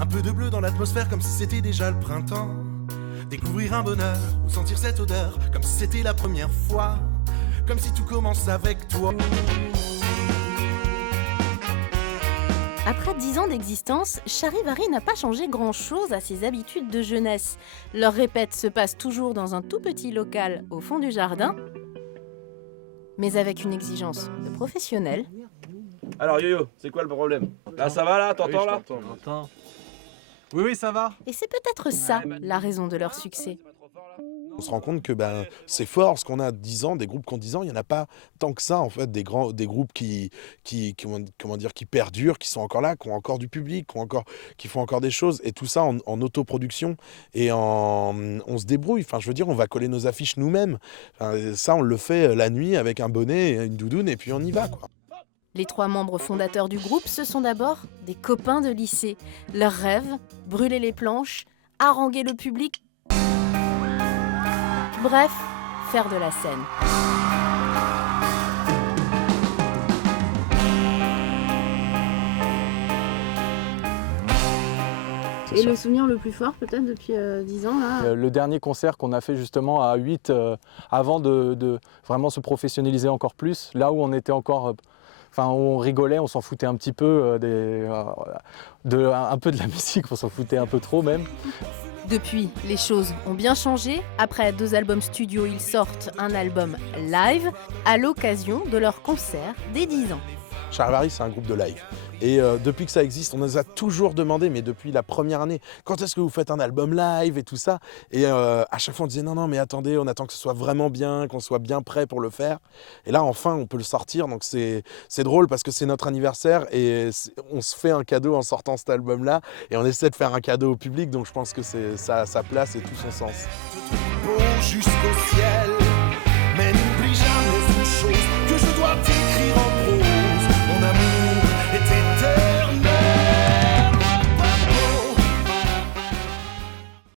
Un peu de bleu dans l'atmosphère comme si c'était déjà le printemps. Découvrir un bonheur ou sentir cette odeur comme si c'était la première fois. Comme si tout commence avec toi. Après 10 ans d'existence, Charivari n'a pas changé grand-chose à ses habitudes de jeunesse. Leur répète se passe toujours dans un tout petit local au fond du jardin, mais avec une exigence de professionnel. Alors Yo-Yo, c'est quoi le problème? Là ça va là, t'entends là? J'entends. Oui, ça va. Et c'est peut-être ça la raison de leur succès. On se rend compte que c'est fort, ce qu'on a 10 ans, des groupes qui ont 10 ans, il n'y en a pas tant que ça en fait, des groupes qui perdurent, qui sont encore là, qui ont encore du public, qui font encore des choses, et tout ça en autoproduction, et on se débrouille, enfin je veux dire, on va coller nos affiches nous-mêmes, enfin, ça on le fait la nuit avec un bonnet et une doudoune, et puis on y va quoi. Les 3 membres fondateurs du groupe, ce sont d'abord des copains de lycée. Leur rêve, brûler les planches, haranguer le public, bref, faire de la scène. Et le souvenir le plus fort peut-être depuis 10 ans là? Le dernier concert qu'on a fait justement à 8, avant de vraiment se professionnaliser encore plus, là où on était encore... Enfin, on rigolait, on s'en foutait un petit peu un peu de la musique, on s'en foutait un peu trop même. Depuis, les choses ont bien changé. Après 2 albums studio, ils sortent un album live à l'occasion de leur concert des 10 ans. Charivari, c'est un groupe de live. Et depuis que ça existe, on nous a toujours demandé, mais depuis la première année, quand est-ce que vous faites un album live et tout ça? Et à chaque fois, on disait non, mais attendez, on attend que ce soit vraiment bien, qu'on soit bien prêt pour le faire. Et là, enfin, on peut le sortir. Donc c'est drôle parce que c'est notre anniversaire et on se fait un cadeau en sortant cet album-là. Et on essaie de faire un cadeau au public. Donc je pense que ça a sa place et tout son sens. Beau jusqu'au ciel, mais